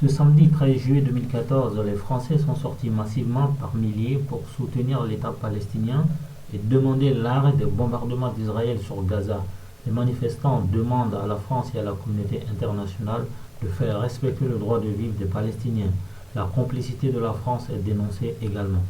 Ce samedi 13 juillet 2014, les Français sont sortis massivement par milliers pour soutenir l'État palestinien et demander l'arrêt des bombardements d'Israël sur Gaza. Les manifestants demandent à la France et à la communauté internationale de faire respecter le droit de vivre des Palestiniens. La complicité de la France est dénoncée également.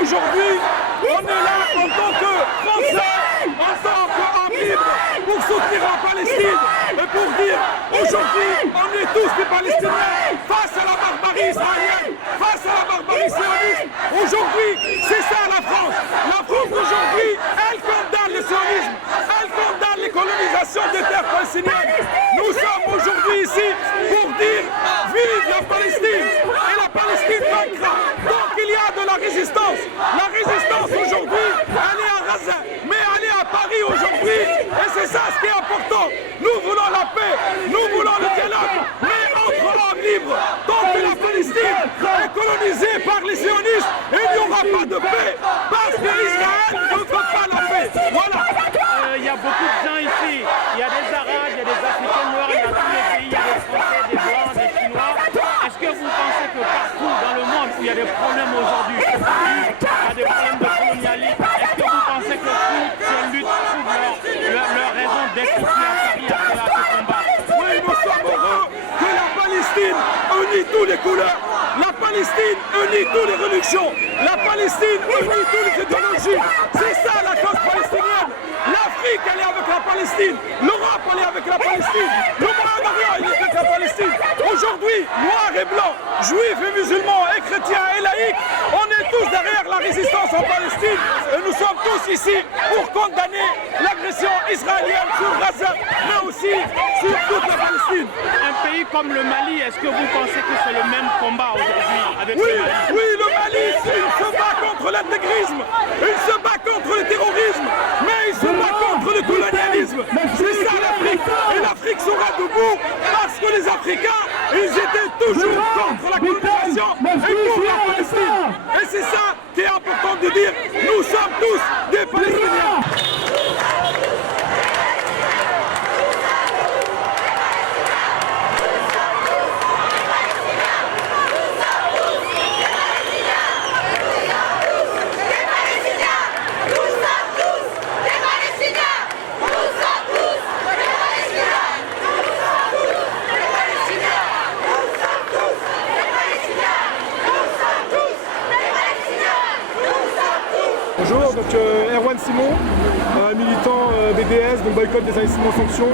Aujourd'hui, on est là en tant que Français, en tant qu'hommes libres, pour soutenir la Palestine et pour dire aujourd'hui, on est tous des Palestiniens face à la barbarie israélienne, face à la barbarie sioniste. Aujourd'hui, c'est ça la France. La France aujourd'hui, elle condamne le sionisme, elle condamne les colonisations des terres palestiniennes. Nous sommes aujourd'hui ici pour dire vive la Palestine et la Palestine vaincra. Donc il y a de la résistance. La résistance aujourd'hui, elle est à Gaza, mais elle est à Paris aujourd'hui. Et c'est ça ce qui est important. Nous voulons la paix, nous voulons le dialogue, mais entre hommes libres. Tant que la Palestine est colonisée par les sionistes, il n'y aura pas de paix, parce que Israël ne veut pas la paix. Voilà. Il y a beaucoup de gens ici. Il y a des Arabes, il y a des Africains noirs, il y a tous les pays, il y a des Français, des Blancs, des Chinois. Est-ce que vous pensez que partout dans le monde où il y a des problèmes aujourd'hui, il y a des problèmes de colonialisme, est-ce que vous pensez que toutes ces luttes trouvent leur raison d'être ici à Paris à ce combat? Oui, nous sommes heureux que la Palestine unit toutes les couleurs. La Palestine unit toutes les religions. La Palestine unit toutes les idéologies. C'est ça la cause palestinienne. L'Afrique, elle est avec la Palestine. L'Europe, elle est avec la Palestine. Le Moyen-Orient, il est avec la Palestine. Aujourd'hui, noirs et blancs, juifs et musulmans et chrétiens et laïcs, on est tous derrière la résistance en Palestine. Et nous sommes tous ici pour condamner l'agression israélienne sur Gaza, mais aussi sur toute la Palestine. Un pays comme le Mali, est-ce que vous pensez que c'est le même combat aujourd'hui avec le Mali? Oui, le Mali, il se bat contre l'intégrisme, il se bat contre le terrorisme, mais il se bat contre le colonialisme. C'est ça l'Afrique. Et l'Afrique sera debout parce que les Africains, ils étaient toujours contre la colonisation et pour la Palestine. Et c'est ça qui est important de dire, nous sommes tous des Palestiniens. Bonjour, donc Erwan Simon, militant BDS, donc boycott des investissements sanctions,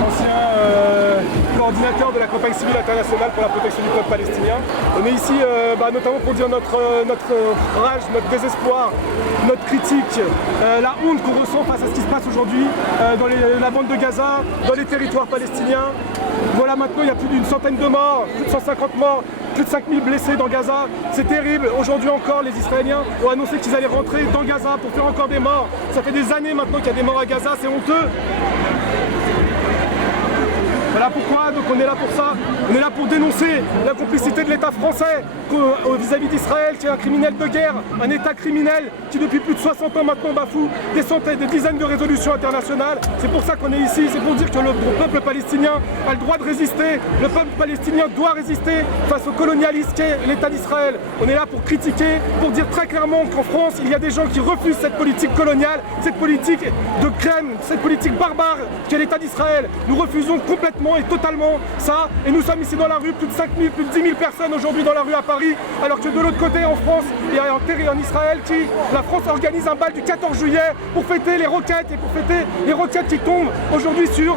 ancien coordinateur de la campagne civile internationale pour la protection du peuple palestinien. On est ici notamment pour dire notre rage, notre désespoir, notre critique, la honte qu'on ressent face à ce qui se passe aujourd'hui dans la bande de Gaza, dans les territoires palestiniens. Voilà, maintenant il y a plus d'une centaine de morts, plus de 150 morts, plus de 5000 blessés dans Gaza. C'est terrible. Aujourd'hui encore, les Israéliens ont annoncé qu'ils allaient rentrer dans Gaza pour faire encore des morts. Ça fait des années maintenant qu'il y a des morts à Gaza, c'est honteux. Voilà pourquoi donc on est là pour ça. On est là pour dénoncer la complicité de l'État français vis-à-vis d'Israël, qui est un criminel de guerre, un État criminel qui depuis plus de 60 ans maintenant bafoue des centaines, des dizaines de résolutions internationales. C'est pour ça qu'on est ici, c'est pour dire que le peuple palestinien a le droit de résister. Le peuple palestinien doit résister face au colonialisme qu'est l'État d'Israël. On est là pour critiquer, pour dire très clairement qu'en France, il y a des gens qui refusent cette politique coloniale, cette politique de crème, cette politique barbare qu'est l'État d'Israël. Nous refusons complètement et totalement ça, et nous sommes ici dans la rue, plus de 5000, plus de 10 000 personnes aujourd'hui dans la rue à Paris, alors que de l'autre côté en France, il y a en Israël la France organise un bal du 14 juillet pour fêter les roquettes et pour fêter les roquettes qui tombent aujourd'hui sur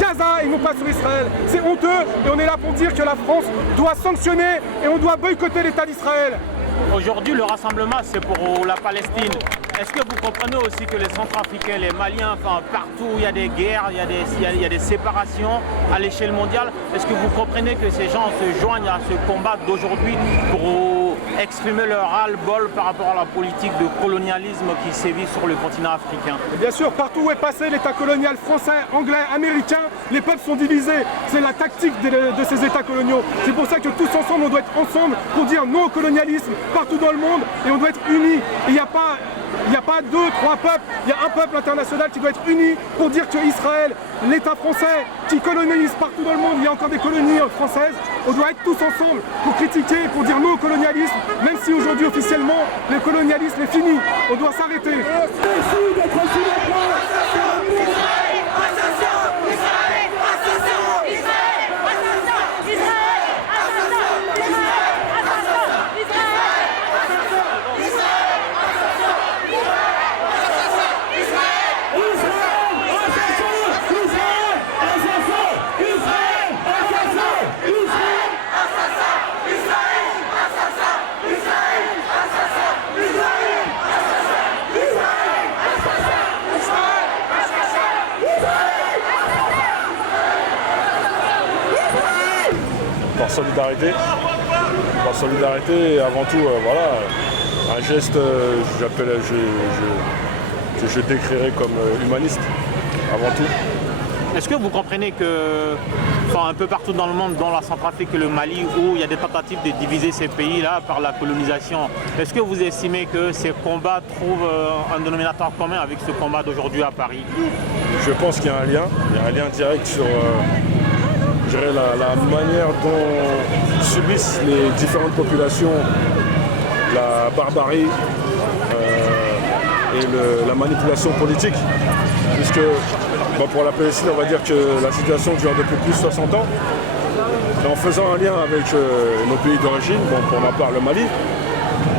Gaza et non pas sur Israël. C'est honteux et on est là pour dire que la France doit sanctionner et on doit boycotter l'État d'Israël. Aujourd'hui, le rassemblement, c'est pour la Palestine. Est-ce que vous comprenez aussi que les Centrafricains, les Maliens, enfin partout où il y a des guerres, il y a des séparations à l'échelle mondiale, est-ce que vous comprenez que ces gens se joignent à ce combat d'aujourd'hui pour exprimer leur ras-le-bol par rapport à la politique de colonialisme qui sévit sur le continent africain? Et bien sûr, partout où est passé l'État colonial français, anglais, américain, les peuples sont divisés. C'est la tactique de ces États coloniaux. C'est pour ça que tous ensemble, on doit être ensemble pour dire non au colonialisme partout dans le monde et on doit être unis. Il n'y a pas deux, trois peuples, il y a un peuple international qui doit être uni pour dire que Israël, l'État français qui colonise partout dans le monde, il y a encore des colonies françaises, on doit être tous ensemble pour critiquer, pour dire non au colonialisme, même si aujourd'hui officiellement le colonialisme est fini, on doit s'arrêter. Par solidarité et avant tout, voilà, un geste que je décrirais comme humaniste, avant tout. Est-ce que vous comprenez que, un peu partout dans le monde, dont la Centrafrique et le Mali, où il y a des tentatives de diviser ces pays-là par la colonisation, est-ce que vous estimez que ces combats trouvent un dénominateur commun avec ce combat d'aujourd'hui à Paris? Je pense qu'il y a un lien direct sur la manière dont subissent les différentes populations la barbarie et la manipulation politique. Puisque pour la Palestine, on va dire que la situation dure depuis plus de 60 ans. Et en faisant un lien avec nos pays d'origine, pour ma part le Mali,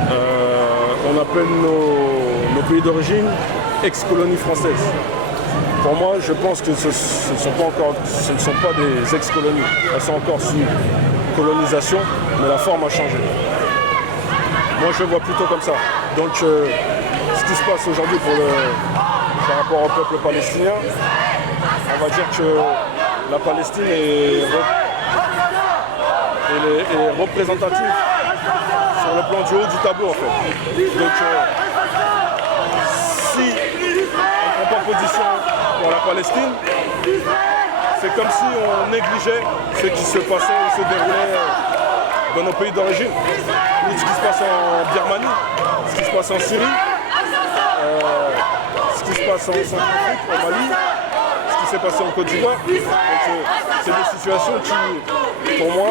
on appelle nos pays d'origine ex-colonies françaises. Pour moi, je pense que ce ne sont pas des ex-colonies. Elles sont encore sous colonisation, mais la forme a changé. Moi, je le vois plutôt comme ça. Donc, ce qui se passe aujourd'hui par rapport au peuple palestinien, on va dire que la Palestine est représentative sur le plan du haut du tableau, en fait. Donc, si on prend pas position pour la Palestine, c'est comme si on négligeait ce qui se passait et se déroulait dans nos pays d'origine. Ce qui se passe en Birmanie, ce qui se passe en Syrie, ce qui se passe en Centrafrique, au Mali, ce qui s'est passé en Côte d'Ivoire. C'est des situations qui, pour moi,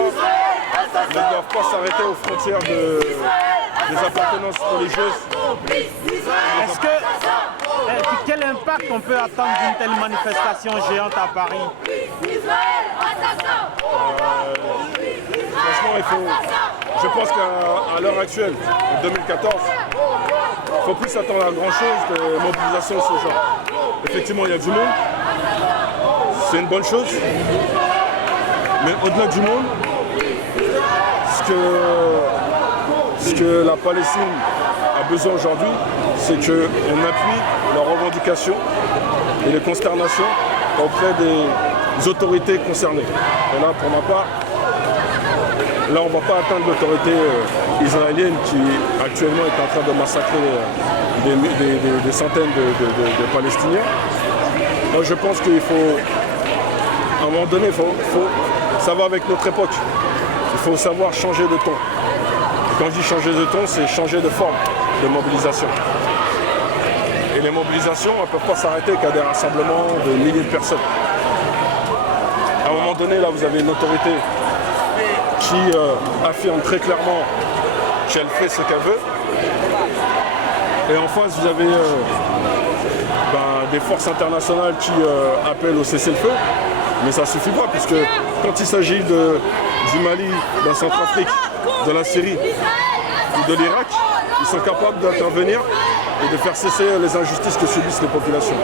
ne doivent pas s'arrêter aux frontières des appartenances religieuses. Quel impact on peut attendre d'une telle manifestation géante à Paris? Franchement, je pense qu'à l'heure actuelle, en 2014, il ne faut plus s'attendre à grand chose de mobilisation de ce genre. Effectivement, il y a du monde, c'est une bonne chose, mais au-delà du monde, ce que la Palestine a besoin aujourd'hui, c'est qu'on appuie leurs revendications et les consternations auprès des autorités concernées. Et là, pour ma part, on ne va pas atteindre l'autorité israélienne qui actuellement est en train de massacrer des centaines de Palestiniens. Moi, je pense qu'il faut, à un moment donné, ça va avec notre époque. Il faut savoir changer de ton. Quand je dis changer de ton, c'est changer de forme de mobilisation. Et les mobilisations, elles ne peuvent pas s'arrêter qu'à des rassemblements de milliers de personnes. À un moment donné, là, vous avez une autorité qui affirme très clairement qu'elle fait ce qu'elle veut. Et en face, vous avez des forces internationales qui appellent au cessez-le-feu. Mais ça ne suffit pas, puisque quand il s'agit du Mali, de la Centrafrique, de la Syrie ou de l'Irak, ils sont capables d'intervenir et de faire cesser les injustices que subissent les populations.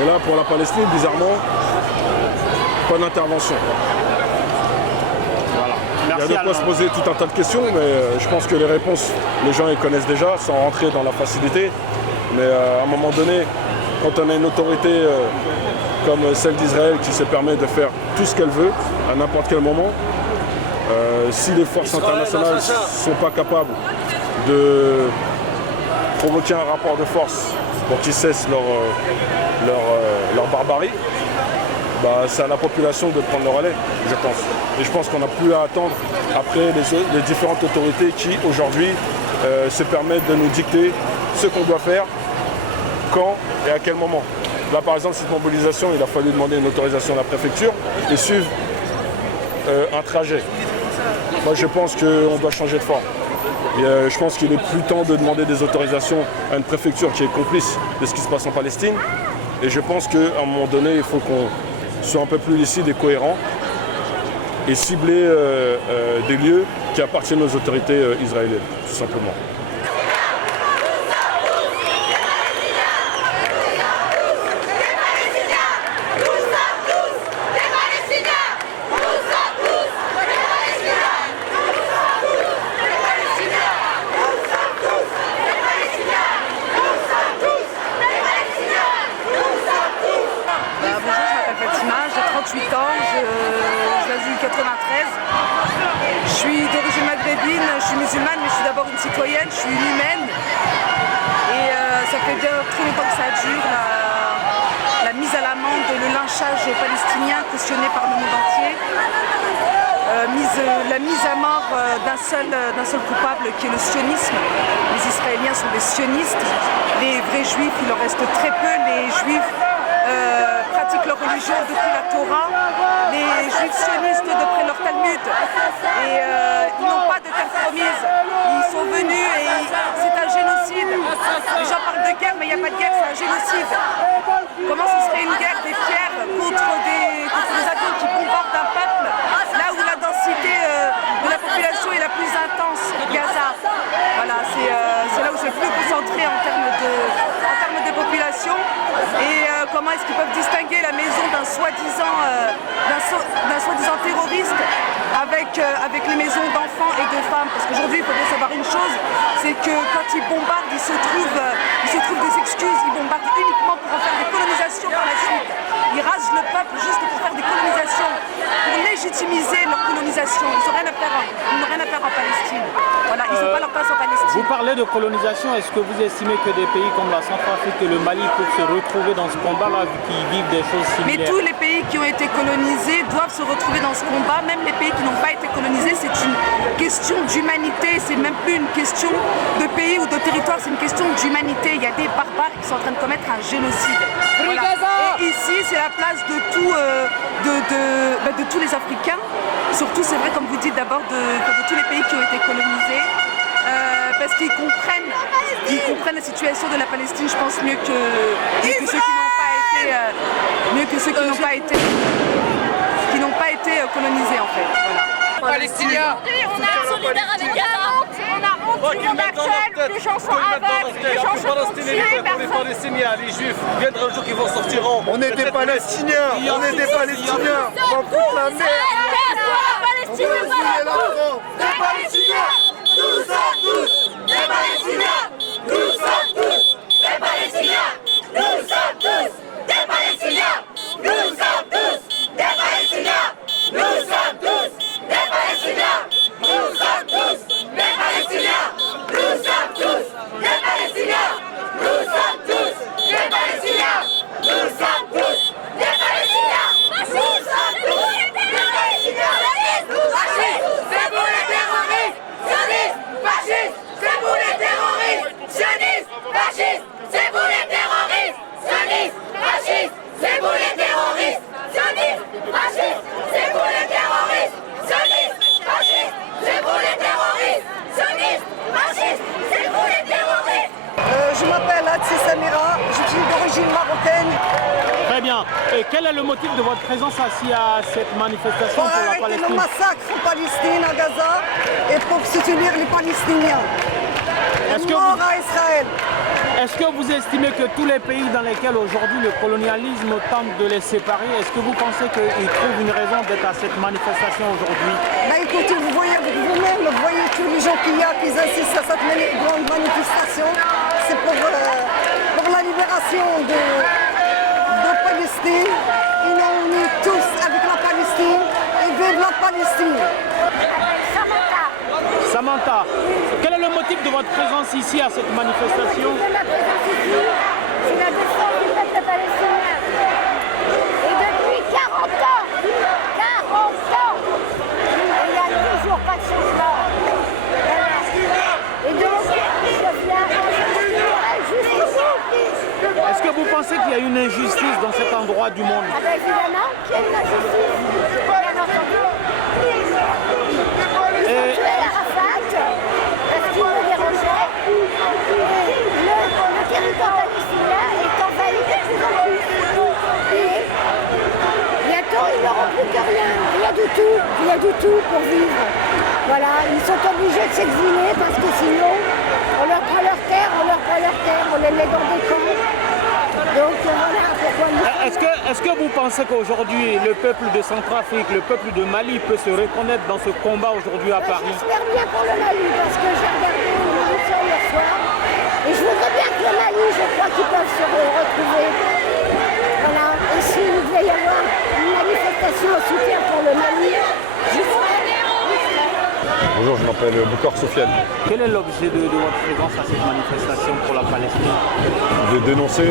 Et là, pour la Palestine, bizarrement, pas d'intervention. Il y a de quoi se poser tout un tas de questions, mais je pense que les réponses, les gens les connaissent déjà, sans rentrer dans la facilité. Mais à un moment donné, quand on a une autorité comme celle d'Israël qui se permet de faire tout ce qu'elle veut à n'importe quel moment, si les forces internationales ne sont pas capables de provoquer un rapport de force pour qu'ils cessent leur barbarie, c'est à la population de prendre le relais, je pense. Et je pense qu'on n'a plus à attendre après les différentes autorités qui, aujourd'hui, se permettent de nous dicter ce qu'on doit faire, quand et à quel moment. Là, par exemple, cette mobilisation, il a fallu demander une autorisation à la préfecture et suivre un trajet. Moi, je pense qu'on doit changer de forme. Et, je pense qu'il est plus temps de demander des autorisations à une préfecture qui est complice de ce qui se passe en Palestine. Et je pense qu'à un moment donné, il faut qu'on soit un peu plus lucide et cohérent et cibler des lieux qui appartiennent aux autorités israéliennes, tout simplement. Je suis d'origine maghrébine, je suis musulmane, mais je suis d'abord une citoyenne, je suis une humaine. Et ça fait bien très longtemps que ça dure, la mise à l'amende, le lynchage palestinien cautionné par le monde entier. La mise à mort d'un seul coupable qui est le sionisme. Les Israéliens sont des sionistes. Les vrais juifs, il en reste très peu. Les juifs pratiquent leur religion depuis la Torah. Les juifs sionistes d'après leur Talmud. Et ils n'ont pas de terre promise. Ils sont venus et c'est un génocide. Les gens parlent de guerre, mais il n'y a pas de guerre, c'est un génocide. Comment ce serait une guerre des pierres contre des avions qui bombardent un peuple, là où la densité de la population est la plus intense, Gaza. Voilà, c'est là où c'est le plus concentré en termes de population. Et comment est-ce qu'ils peuvent distinguer la maison d'un soi-disant terroriste avec les maisons d'enfants et de femmes? Parce qu'aujourd'hui, il faut bien savoir une chose, c'est que quand ils bombardent, ils se trouvent des excuses, ils bombardent uniquement pour en faire des colonisations par la suite. Ils rasent le peuple juste pour faire des colonisations, pour légitimiser leur colonisation. Ils n'ont rien à faire en Palestine. Voilà, ils n'ont pas leur place en Palestine. Vous parlez de colonisation, est-ce que vous estimez que des pays comme la Centrafrique et le Mali peuvent se retrouver dans ce combat-là, vu qu'ils vivent des choses similaires? Mais tous les pays qui ont été colonisés doivent se retrouver dans ce combat, même les pays qui n'ont pas été colonisés. C'est une question d'humanité, c'est même plus une question de pays ou de territoire, c'est une question d'humanité. Il y a des barbares qui sont en train de commettre un génocide. Voilà. Et ici, c'est la place de tous les Africains, surtout, c'est vrai, comme vous dites, d'abord de tous les pays qui ont été colonisés, parce qu'ils comprennent la situation de la Palestine, je pense, mieux que ceux qui n'ont pas été colonisés, en fait. Voilà. Palestiniens, on est solidaires avec Gaza. On a honte, tout le monde accepte, les gens sont aveugles, les gens se font tuer, les Palestiniens, les Juifs, viendra le jour qu'ils vont sortir. On est des Palestiniens, on est des Palestiniens, on va foutre la merde. On veut fouiller la France. Des Palestiniens, nous sommes tous des Palestiniens, nous sommes tous des Palestiniens, nous sommes tous des Palestiniens, nous sommes tous des Palestiniens, nous sommes tous des Palestiniens, nous sommes tous des Palestiniens, nous sommes tous des Palestiniens, nous sommes tous des Palestiniens, nous sommes tous des Palestiniens, nous sommes tous des Palestiniens. Fascistes, c'est pour les terroristes, sionistes, fascistes, c'est pour les terroristes, sionistes, fascistes, c'est pour les terroristes, sionistes, fascistes, c'est pour les terroristes, sionistes, fascistes, c'est pour les terroristes, sionistes, fascistes, c'est pour les terroristes, sionistes, fascistes, c'est pour les terroristes. Je m'appelle Hatsi Samira, je suis d'origine marocaine. Très bien. Et quel est le motif de votre présence assis à cette manifestation Pour pour la arrêter Palestine? le massacre en Palestine, à Gaza, et pour soutenir les Palestiniens. Mort à Israël. Est-ce que vous estimez que tous les pays dans lesquels aujourd'hui le colonialisme tente de les séparer, est-ce que vous pensez qu'ils trouvent une raison d'être à cette manifestation aujourd'hui? Bah écoutez, vous voyez vous-même, vous voyez tous les gens qu'il y a qui assistent à cette grande manifestation. C'est pour manifestation de Palestine. Et là, on est tous avec la Palestine et vive la Palestine. Samantha, quel est le motif de votre présence ici à cette manifestation? Ma présence ici, c'est la défense du peuple palestinien. Et depuis 40 ans, il n'y a toujours pas de changement. Et donc, je viens jusqu'au bout. Est-ce que vous pensez qu'il y a une injustice dans cet endroit du monde? Ah ben évidemment qu'il y a une injustice, bien entendu. Ils ont tué Arafat parce qu'il me dérangeait. Et le territoire palestinien est envahi de plus en plus. Et bientôt, ils n'auront plus que rien du tout pour vivre. Voilà, ils sont obligés de s'exiler parce que sinon, on leur prend leur terre, on les met dans des camps. Donc voilà pourquoi nous... Est-ce que vous pensez qu'aujourd'hui, le peuple de Centrafrique, le peuple de Mali peut se reconnaître dans ce combat aujourd'hui à Paris? J'espère bien pour le Mali, parce que j'ai regardé une émission hier soir, et je voudrais bien que le Mali, je crois qu'ils peuvent se retrouver. Voilà, et s'il devait y avoir une manifestation en soutien pour le Mali, je ferai. Bonjour, je m'appelle Boukar Sofiane. Quel est l'objet de votre présence à cette manifestation pour la Palestine? De dénoncer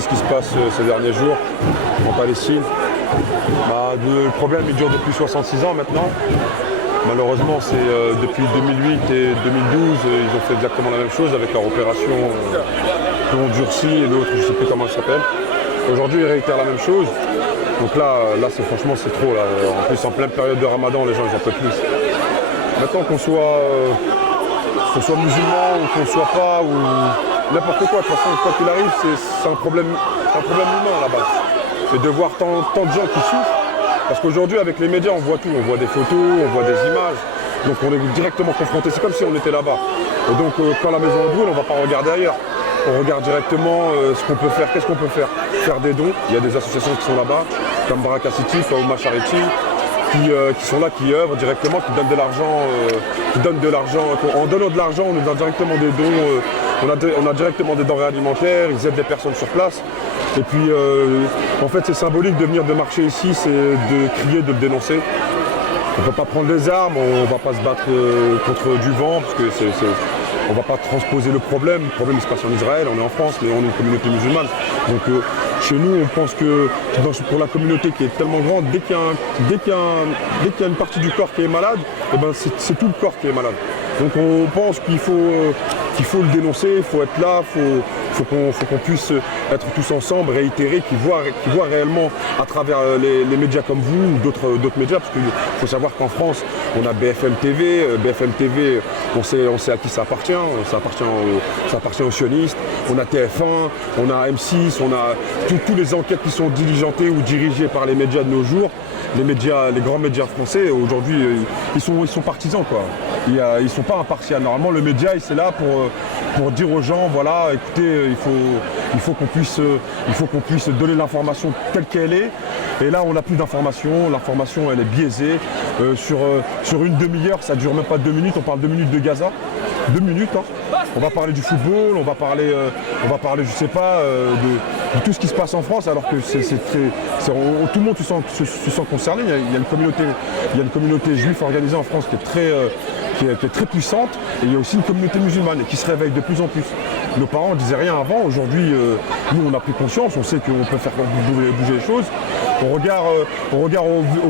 ce qui se passe ces derniers jours en Palestine. Le problème il dure depuis 66 ans maintenant. Malheureusement, c'est depuis 2008 et 2012, ils ont fait exactement la même chose avec leur opération Plomb durci et l'autre, je ne sais plus comment elle s'appelle. Aujourd'hui, ils réitèrent la même chose. Donc là franchement, c'est trop. Là. En plus, en pleine période de Ramadan, les gens, ils en peuvent plus. Maintenant qu'on soit musulman ou qu'on soit pas, ou n'importe quoi, de toute façon, quoi qu'il arrive, c'est un problème humain à la base. C'est de voir tant de gens qui souffrent. Parce qu'aujourd'hui, avec les médias, on voit tout. On voit des photos, on voit des images. Donc on est directement confronté. C'est comme si on était là-bas. Et donc quand la maison brûle, on ne va pas regarder ailleurs. On regarde directement ce qu'on peut faire. Qu'est-ce qu'on peut faire? Faire des dons. Il y a des associations qui sont là-bas, comme Baraka City, comme Charity, qui sont là, qui œuvrent directement, qui donnent de l'argent, En donnant de l'argent, on nous donne directement des dons. On a directement des denrées alimentaires. Ils aident des personnes sur place. Et puis, en fait, c'est symbolique de venir de marcher ici, c'est de crier, de le dénoncer. On ne peut pas prendre des armes, on ne va pas se battre contre du vent, parce que on ne va pas transposer le problème. Le problème, il se passe en Israël, on est en France, mais on est une communauté musulmane. Donc, chez nous, on pense que pour la communauté qui est tellement grande, dès qu'il y a une partie du corps qui est malade, eh ben, c'est tout le corps qui est malade. Donc, on pense qu'il faut le dénoncer, il faut être là, faut qu'on puisse être tous ensemble, réitérer, qui voient réellement à travers les médias comme vous ou d'autres médias, parce qu'il faut savoir qu'en France, on a BFM TV, on sait à qui ça appartient, ça appartient aux sionistes, on a TF1, on a M6, on a toutes les enquêtes qui sont diligentées ou dirigées par les médias de nos jours. Les grands médias français, aujourd'hui, ils sont partisans, quoi. Ils ne sont pas impartials. Normalement, le média, c'est là pour dire aux gens, voilà, écoutez, il faut qu'on puisse donner l'information telle qu'elle est. Et là, on n'a plus d'information. L'information, elle est biaisée. Sur une demi-heure, ça ne dure même pas 2 minutes. On parle 2 minutes de Gaza. 2 minutes, hein. On va parler du football, on va parler, je sais pas, de tout ce qui se passe en France, alors que tout le monde se sent concerné. Il y a une communauté juive organisée en France qui est très puissante, et il y a aussi une communauté musulmane qui se réveille de plus en plus. Nos parents ne disaient rien avant, aujourd'hui, nous on a pris conscience, on sait qu'on peut faire bouger les choses. On regarde au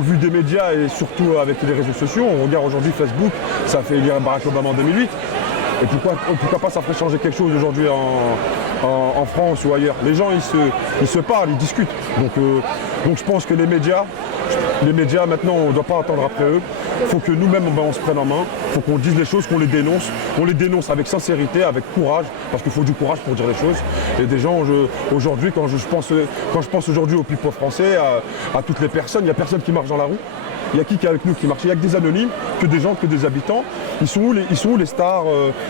vu des médias et surtout avec les réseaux sociaux, on regarde aujourd'hui Facebook, ça a fait élire Barack Obama en 2008. Et pourquoi pas ça ferait changer quelque chose aujourd'hui en France ou ailleurs. Les gens ils se parlent, ils discutent. Donc je pense que les médias maintenant on ne doit pas attendre après eux. Il faut que nous-mêmes on se prenne en main, il faut qu'on dise les choses, qu'on les dénonce. On les dénonce avec sincérité, avec courage, parce qu'il faut du courage pour dire les choses. Et des gens, aujourd'hui, quand je pense aujourd'hui au people français, à toutes les personnes, il n'y a personne qui marche dans la rue. Il y a qui est avec nous qui marche? Il y a que des anonymes que des gens, que des habitants. Ils sont où les stars,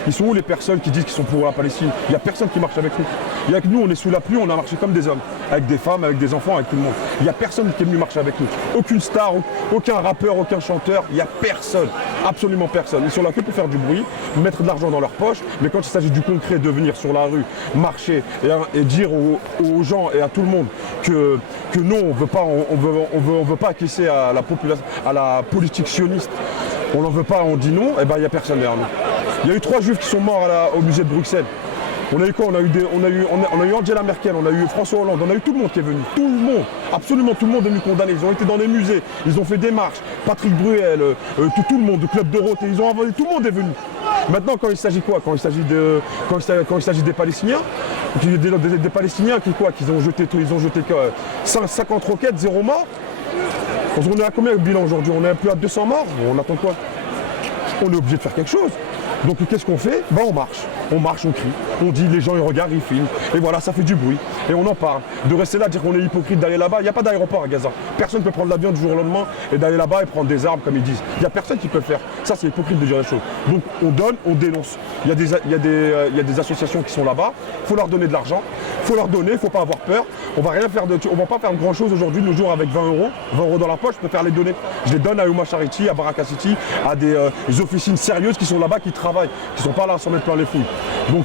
ils sont où les personnes qui disent qu'ils sont pour la Palestine? Il n'y a personne qui marche avec nous. Il y a que nous, on est sous la pluie, on a marché comme des hommes, avec des femmes, avec des enfants, avec tout le monde. Il n'y a personne qui est venu marcher avec nous. Aucune star, aucun rappeur, aucun chanteur, il n'y a personne, absolument personne. Ils sont là que pour faire du bruit, mettre de l'argent dans leur poche, mais quand il s'agit du concret, de venir sur la rue, marcher et dire aux gens et à tout le monde que non, on veut pas acquiescer à la population, à la politique sioniste. On n'en veut pas, on dit non, et ben il n'y a personne derrière nous. Il y a eu 3 juifs qui sont morts au musée de Bruxelles. On a eu quoi? On a eu Angela Merkel, on a eu François Hollande, on a eu tout le monde qui est venu. Tout le monde, absolument tout le monde est venu condamner. Ils ont été dans les musées, ils ont fait des marches. Patrick Bruel, tout le monde, le Club Dorothée, ils ont envoyé, tout le monde est venu. Maintenant, quand il s'agit quoi? Quand il s'agit des Palestiniens, des Palestiniens qu'ils ont jeté tout, ils ont jeté 50 roquettes, 0 mort. On est à combien de bilan aujourd'hui? On est plus à 200 morts. On attend quoi? On est obligé de faire quelque chose. Donc qu'est-ce qu'on fait? Ben on marche, on crie, on dit, les gens ils regardent, ils filment, et voilà, ça fait du bruit, et on en parle. De rester là, dire qu'on est hypocrite, d'aller là-bas, il n'y a pas d'aéroport à Gaza. Personne ne peut prendre l'avion du jour au lendemain et d'aller là-bas et prendre des armes comme ils disent. Il n'y a personne qui peut le faire. Ça c'est hypocrite de dire les choses. Donc on donne, on dénonce. Il y a des associations qui sont là-bas, il faut leur donner de l'argent, il faut leur donner, il ne faut pas avoir peur. On va pas faire grand chose aujourd'hui, nos jours avec 20 euros dans la poche, je peux faire les donner. Je les donne à Yuma Charity, à Baraka City, à des officines sérieuses qui sont là-bas, qui travaillent, qui sont pas là à s'en mettre plein les fouilles. Donc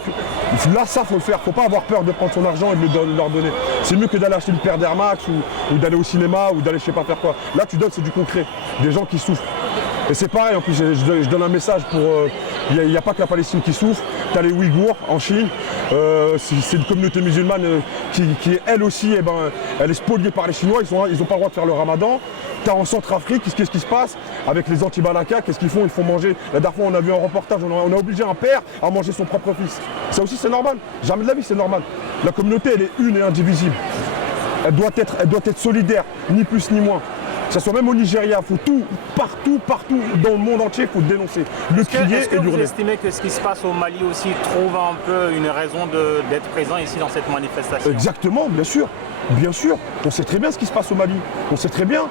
là, ça faut le faire, faut pas avoir peur de prendre son argent et de leur donner. C'est mieux que d'aller acheter une paire d'Air Max ou d'aller au cinéma ou d'aller je sais pas faire quoi. Là tu donnes, c'est du concret, des gens qui souffrent. Et c'est pareil, en plus je donne un message pour... Il n'y a pas que la Palestine qui souffre, tu as les Ouïghours en Chine, c'est une communauté musulmane qui elle aussi, elle est spoliée par les Chinois, ils n'ont pas le droit de faire le ramadan. Tu as en Centrafrique, qu'est-ce qui se passe avec les anti-Balaka, qu'est-ce qu'ils font? Ils font manger, la dernière fois on a vu un reportage, on a obligé un père à manger son propre fils. Ça aussi c'est normal, jamais de la vie c'est normal. La communauté elle est une et indivisible, elle doit être solidaire, ni plus ni moins. Que ce soit même au Nigeria, il faut tout, partout dans le monde entier, il faut dénoncer, le crier est-ce que et vous hurler. estimez que ce qui se passe au Mali aussi trouve un peu une raison d'être présent ici dans cette manifestation? Exactement, bien sûr. On sait très bien ce qui se passe au Mali. On sait très bien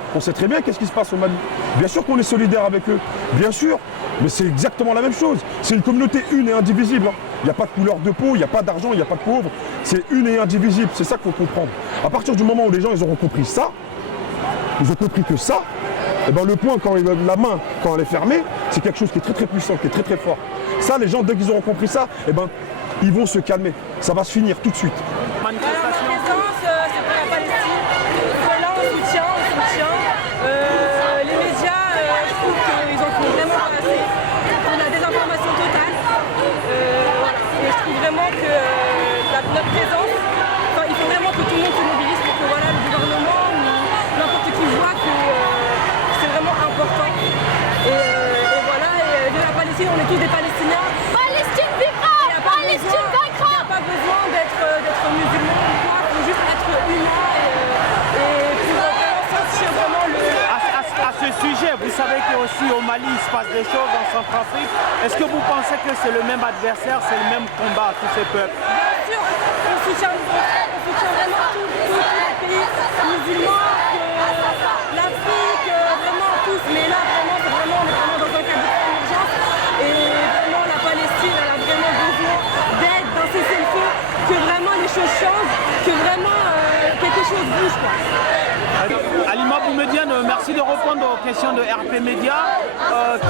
qu'est-ce qui se passe au Mali. Bien sûr qu'on est solidaire avec eux, bien sûr, mais c'est exactement la même chose. C'est une communauté une et indivisible. Il n'y a pas de couleur de peau, il n'y a pas d'argent, il n'y a pas de pauvres. C'est une et indivisible, c'est ça qu'il faut comprendre. À partir du moment où les gens ils auront compris ça, ils ont compris que ça, et le poing, la main, quand elle est fermée, c'est quelque chose qui est très très puissant, qui est très très fort. Ça, les gens, dès qu'ils auront compris ça, ils vont se calmer. Ça va se finir tout de suite. Manifestation. C'est pour la Palestine. Voilà, on soutient. Les médias, je trouve qu'ils en font vraiment pas assez. On a des informations totales. Et je trouve vraiment que notre présence, il faut vraiment que tout le monde se mobilise pour que le gouvernement ou n'importe qui voit que c'est vraiment important. Et voilà, et de la Palestine, on est tous des Palestiniens. Palestine vivra! Palestine vaincra! Il n'y a pas besoin d'être musulman ou quoi, il faut juste être humain et pour vraiment sentir vraiment le... À ce sujet, vous savez qu'aussi au Mali, il se passe des choses en Centrafrique. Est-ce que vous pensez que c'est le même adversaire, c'est le même combat à tous ces peuples? Bien sûr, on soutient vraiment tous les pays musulmans, l'Afrique, vraiment tous. Mais là, on est vraiment dans un cas d'urgence. Et vraiment, la Palestine, elle a vraiment besoin d'aide, d'un cessez-le-feu, que vraiment les choses changent, que vraiment quelque chose bouge, quoi. Alima Boumediene, merci de répondre aux questions de RP Média.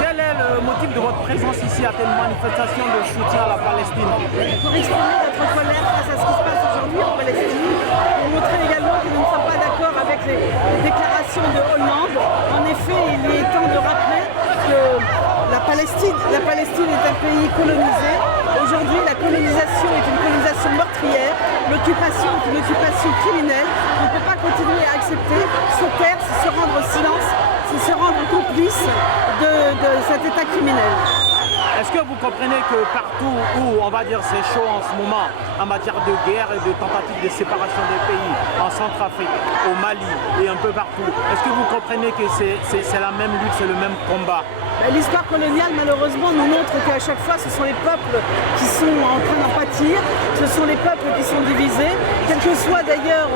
Quel est le motif de votre présence ici à cette manifestation de soutien à la Palestine? Pour exprimer notre colère face à ce qui se passe aujourd'hui en Palestine, pour montrer également que nous ne sommes pas d'accord avec les déclarations de Hollande. En effet, il est temps de rappeler que la Palestine est un pays colonisé. Aujourd'hui, la colonisation est une colonisation meurtrière. L'occupation est une occupation criminelle. On ne peut pas continuer à accepter. Se taire, c'est se rendre au silence, c'est se rendre complice de cet état criminel. Est-ce que vous comprenez que partout où, on va dire, c'est chaud en ce moment, en matière de guerre et de tentative de séparation des pays, en Centrafrique, au Mali et un peu partout, est-ce que vous comprenez que c'est la même lutte, c'est le même combat? L'histoire coloniale, malheureusement, nous montre qu'à chaque fois, ce sont les peuples qui sont en train d'en pâtir, ce sont les peuples qui sont divisés, quelle que soit d'ailleurs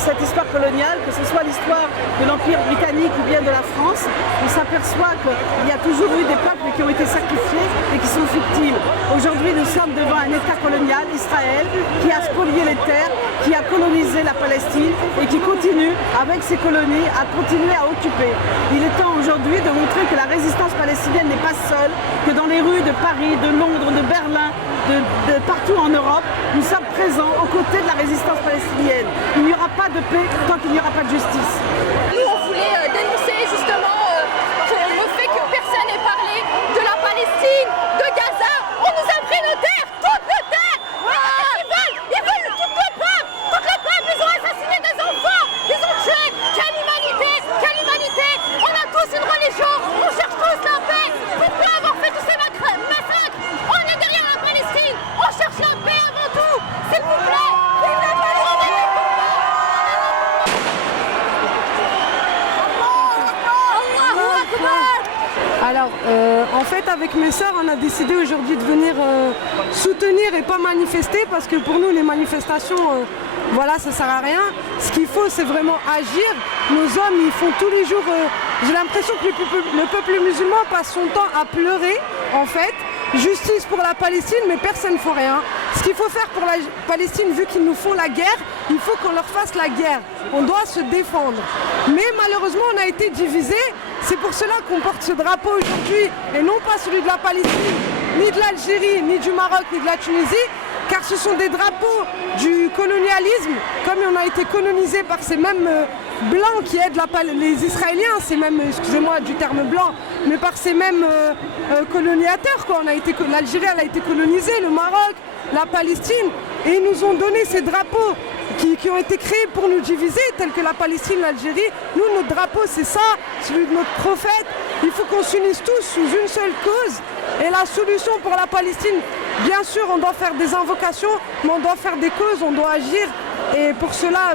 cette histoire coloniale, que ce soit l'histoire de l'Empire britannique ou bien de la France, on s'aperçoit qu'il y a toujours eu des peuples qui ont été sacrifiés et qui sont victimes. Aujourd'hui, nous sommes devant un État colonial, Israël, qui a spolié les terres, qui a colonisé la Palestine et qui continue, avec ses colonies, à continuer à occuper. Il est temps aujourd'hui de montrer que la résistance palestinienne n'est pas seule, que dans les rues de Paris, de Londres, de Berlin, de partout en Europe, nous sommes présents aux côtés de la résistance palestinienne. Il n'y aura pas de paix tant qu'il n'y aura pas de justice. Nous, on voulait dénoncer justement le fait que personne n'ait parlé de la Palestine, de Gaza. On nous a pris nos terres, toutes nos terres. Ils veulent toutes les peuples. Toutes les peuples, ils ont assassiné des enfants, ils ont tué. Quelle humanité, quelle humanité. On a tous une religion, on cherche tous la paix. Pourquoi avoir fait tous ces massacres? On est derrière la Palestine, on cherche la paix avant tout. S'il vous plaît, vive la Palestine. Alors, en fait, avec mes sœurs, on a décidé aujourd'hui de venir soutenir et pas manifester parce que pour nous, les manifestations, voilà, ça sert à rien. Ce qu'il faut, c'est vraiment agir. Nos hommes, ils font tous les jours... j'ai l'impression que le peuple musulman passe son temps à pleurer, en fait. Justice pour la Palestine, mais personne ne fait rien. Ce qu'il faut faire pour la Palestine, vu qu'ils nous font la guerre, il faut qu'on leur fasse la guerre. On doit se défendre. Mais malheureusement, on a été divisés. C'est pour cela qu'on porte ce drapeau aujourd'hui, et non pas celui de la Palestine, ni de l'Algérie, ni du Maroc, ni de la Tunisie, car ce sont des drapeaux du colonialisme, comme on a été colonisé par ces mêmes blancs qui aident les Israéliens, c'est même, excusez-moi du terme blanc, mais par ces mêmes colonisateurs, quoi. L'Algérie elle a été colonisée, le Maroc, la Palestine, et ils nous ont donné ces drapeaux qui ont été créés pour nous diviser, tels que la Palestine, l'Algérie. Nous, notre drapeau, c'est ça, celui de notre prophète. Il faut qu'on s'unisse tous sous une seule cause. Et la solution pour la Palestine, bien sûr, on doit faire des invocations, mais on doit faire des causes, on doit agir. Et pour cela,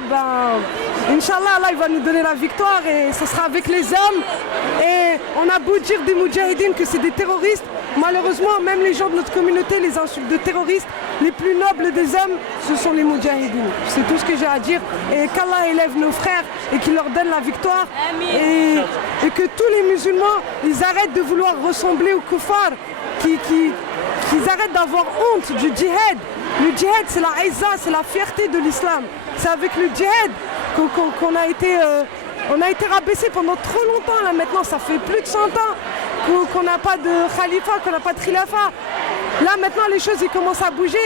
Inch'Allah, Allah il va nous donner la victoire et ce sera avec les hommes. Et on a beau dire des moudjahidines que c'est des terroristes, malheureusement, même les gens de notre communauté les insultent de terroristes. Les plus nobles des hommes, ce sont les moudjahidines. C'est tout ce que j'ai à dire. Et qu'Allah élève nos frères et qu'il leur donne la victoire. Et que tous les musulmans, ils arrêtent de vouloir ressembler aux kuffars, qu'ils arrêtent d'avoir honte du djihad. Le djihad, c'est la aïza, c'est la fierté de l'islam. C'est avec le djihad qu'on a été... on a été rabaissé pendant trop longtemps, là maintenant, ça fait plus de 100 ans qu'on n'a pas de khalifa, qu'on n'a pas de khilafa. Là maintenant les choses ils commencent à bouger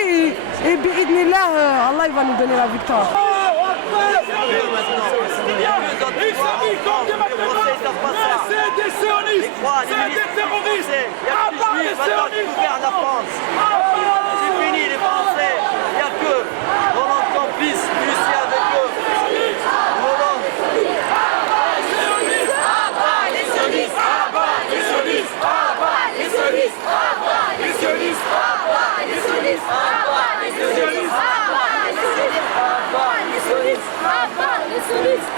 et bi'idnillah, Allah il va nous donner la victoire. C'est des sionistes, c'est des terroristes, à part les sionistes. C'est fini les Français, il n'y a que Roland Campis, Lucie avec eux. Roland. Les sionistes, les sionistes, les sionistes, les sionistes, les sionistes, les sionistes, les sionistes, les sionistes, les sionistes, les sionistes,